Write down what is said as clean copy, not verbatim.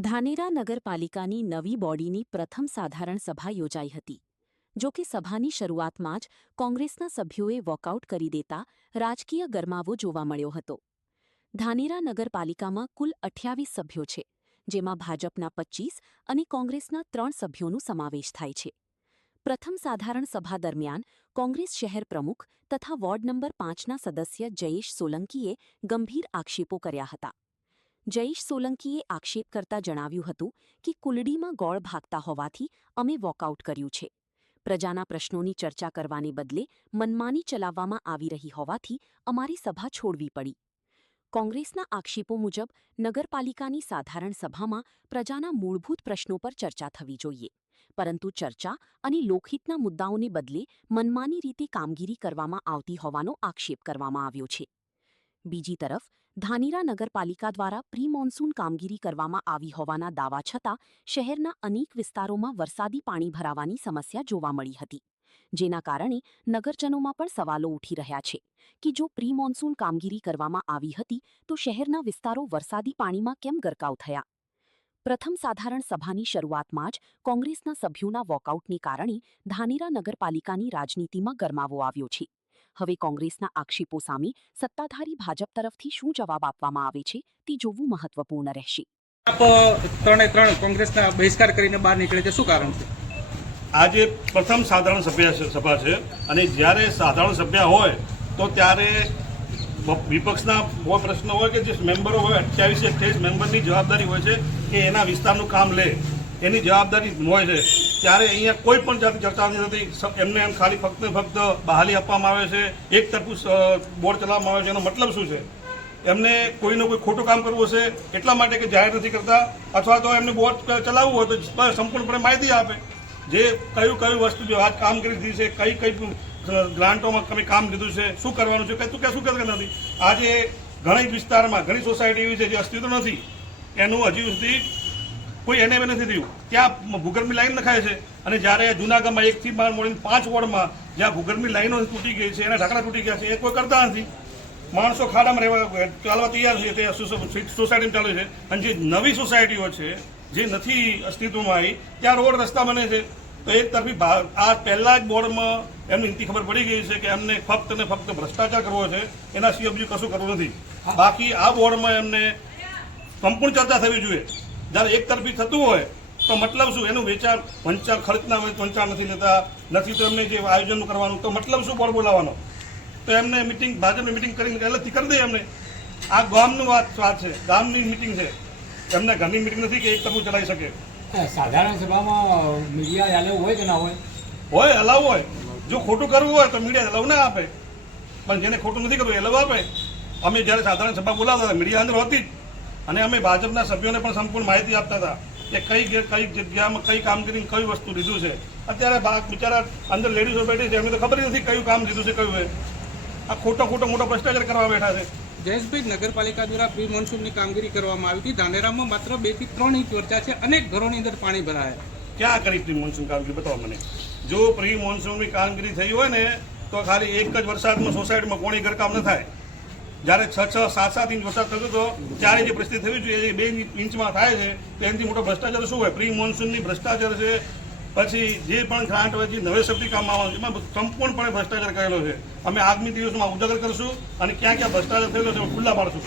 ધાનેરા નગરપાલિકાની નવી બોડીની પ્રથમ સાધારણ સભા યોજાઈ હતી. જો કે સભાની શરૂઆતમાં જ કોંગ્રેસના સભ્યોએ વોકઆઉટ કરી દેતા રાજકીય ગરમાવો જોવા મળ્યો હતો. ધાનેરા નગરપાલિકામાં કુલ 28 સભ્યો છે, જેમાં ભાજપના 25 અને કોંગ્રેસના 3 સભ્યોનો સમાવેશ થાય છે. પ્રથમ સાધારણ સભા દરમિયાન કોંગ્રેસ શહેર પ્રમુખ તથા વોર્ડ નંબર 5ના સદસ્ય જયેશ સોલંકીએ ગંભીર આક્ષેપો કર્યા હતા. જયેશ સોલંકીએ આક્ષેપ કરતા જણાવ્યું હતું કે કુલડીમાં ગોળ ભાગતા હોવાથી અમે વોકઆઉટ કર્યું છે. પ્રજાના પ્રશ્નોની ચર્ચા કરવાને બદલે મનમાની ચલાવવામાં આવી રહી હોવાથી અમારી સભા છોડવી પડી. કોંગ્રેસના આક્ષેપો મુજબ નગરપાલિકાની સાધારણ સભામાં પ્રજાના મૂળભૂત પ્રશ્નો પર ચર્ચા થવી જોઈએ, પરંતુ ચર્ચા અને લોકહિતના મુદ્દાઓને બદલે મનમાની રીતે કામગીરી કરવામાં આવતી હોવાનો આક્ષેપ કરવામાં આવ્યો છે. બીજી તરફ ધાનેરા નગરપાલિકા દ્વારા પ્રી મોન્સૂન કામગીરી કરવામાં આવી હોવાના દાવા છતાં શહેરના અનેક વિસ્તારોમાં વરસાદી પાણી ભરાવાની સમસ્યા જોવા મળી હતી, જેના કારણે નગરજનોમાં પણ સવાલો ઉઠી રહ્યા છે કે જો પ્રી મોન્સૂન કામગીરી કરવામાં આવી હતી તો શહેરના વિસ્તારો વરસાદી પાણીમાં કેમ ગરકાવ થયા. પ્રથમ સાધારણ સભાની શરૂઆતમાં જ કોંગ્રેસના સભ્યોના વોકઆઉટને કારણે ધાનેરા નગરપાલિકાની રાજનીતિમાં ગરમાવો આવ્યો છે. હવે કોંગ્રેસના આક્ષેપો સામે સત્તાધારી ભાજપ તરફથી શું જવાબ આપવામાં આવે છે તે જોવું મહત્વપૂર્ણ રહેશે. ત્રણે કોંગ્રેસના બહિષ્કાર કરીને બહાર નીકળે છે, શું કારણ છે? આજે પ્રથમ સાધારણ સભા છે અને જ્યારે સાધારણ સભ્ય હોય તો ત્યારે વિપક્ષના કોઈ પ્રશ્ન હોય કે જે મેમ્બરો હોય 28 મેમ્બરની જવાબદારી હોય છે કે એના વિસ્તારનું કામ લે, એની જવાબદારી હોય છે. ત્યારે અહીંયા કોઈ પણ જાતની ચર્ચા નથી થતી. એમને એમ ખાલી ફક્ત બહાલી આપવામાં આવે છે, એક તરફું બોર્ડ ચલાવવામાં આવે છે. એનો મતલબ શું છે? એમને કોઈનું કોઈ ખોટું કામ કરવું છે એટલા માટે કે જાહેર નથી કરતા, અથવા તો એમને બોર્ડ ચલાવવું હોય તો સંપૂર્ણપણે માહિતી આપે. જે કયું વસ્તુ જો આજ કામગીરી થઈ છે, કઈ ગ્રાન્ટોમાં તમે કામ લીધું છે, શું કરવાનું છે, શું કરતા નથી. આજે ઘણી વિસ્તારમાં ઘણી સોસાયટી એવી છે જે અસ્તિત્વ નથી, એનું હજી સુધી કોઈ એને નથી થયું. ત્યાં ભૂગર્ભની લાઈન નખાય છે અને જ્યારે જૂનાગઢમાં 1 થી 5 વોર્ડમાં જ્યાં ભૂગર્ભની લાઈનો તૂટી ગઈ છે, એના ઢાંકણા તૂટી ગયા છે, એ કોઈ કરતા નથી. માણસો ખાડામાં રહેવા ચાલવા તૈયાર છે, તે સોસાયટીમાં ચાલે છે. અને જે નવી સોસાયટીઓ છે જે નથી અસ્તિત્વમાં આવી, ત્યાં રોડ રસ્તા બને છે. તો એક તરફી આ પહેલા જ બોર્ડમાં એમને ઇનથી ખબર પડી ગઈ છે કે એમને ફક્ત ને ફક્ત ભ્રષ્ટાચાર કરવો છે, એના સિવાય બીજું કશું કરવું નથી. બાકી આ બોર્ડમાં એમને સંપૂર્ણ ચર્ચા થવી જોઈએ. જ્યારે એક તરફી થતું હોય તો મતલબ શું? એનું વંચાણ ખર્ચના હોય વંચાણ નથી લેતા, નથી તો એમને જે આયોજન કરવાનું તો મતલબ શું બોર્ડ બોલાવવાનો? તો એમને ભાજપની મિટિંગ કરીને અલગથી કરી દે. એમને આ ગામનું વાત છે, ગામની મિટિંગ છે, એમને ઘરની મિટિંગ નથી કે એક તરફું ચલાવી શકે. સાધારણ સભામાં મીડિયા અલાઉ હોય કે ના હોય? અલાઉ હોય. જો ખોટું કરવું હોય તો મીડિયા અલાઉ ના આપે, પણ જેને ખોટું નથી કરવું અલાઉ આપે. અમે જ્યારે સાધારણ સભા બોલાવતા હતા મીડિયા અંદર હતી જ, અને અમે ભાજપના સભ્યોને પણ સંપૂર્ણ માહિતી આપતા હતા કે કઈ જગ્યામાં કઈ કામગીરી કઈ વસ્તુ લીધું છે. અત્યારે બિચારા અંદર લેડીઝો બેઠી છે, એમને તો ખબર નથી કયું કામ લીધું છે કયું. આ મોટો ભ્રષ્ટાચાર કરવા બેઠા છે. જયેશભાઈ, નગરપાલિકા દ્વારા પ્રી મોન્સૂનની કામગીરી કરવામાં આવી હતી. ધાનેરામાં માત્ર 2 થી 3 ઇંચ વરસાદ છે, અનેક ઘરોની અંદર પાણી ભરાયા. ક્યાં કરી પ્રી મોન્સૂન કામગીરી બતાવો મને. જો પ્રી મોન્સૂનની કામગીરી થઈ હોય ને તો ખાલી એક જ વરસાદમાં સોસાયટીમાં કોણી ઘરકામ ન થાય. જ્યારે 6, 7 ઇંચ વરસાદ થતો હતો ત્યારે જે પરિસ્થિતિ થવી જોઈએ એ 2 ઇંચમાં થાય છે, તો એનાથી મોટો ભ્રષ્ટાચાર શું હોય? પ્રી મોન્સૂનની ભ્રષ્ટાચાર છે. પછી જે પણ ગ્રાન્ટ હોય, જે નવે શબ્દી કામ આવવાનું એમાં સંપૂર્ણપણે ભ્રષ્ટાચાર કરેલો છે. અમે આગામી દિવસમાં ઉજાગર કરશું અને ક્યાં ભ્રષ્ટાચાર થયેલો છે ખુલ્લા પાડશું.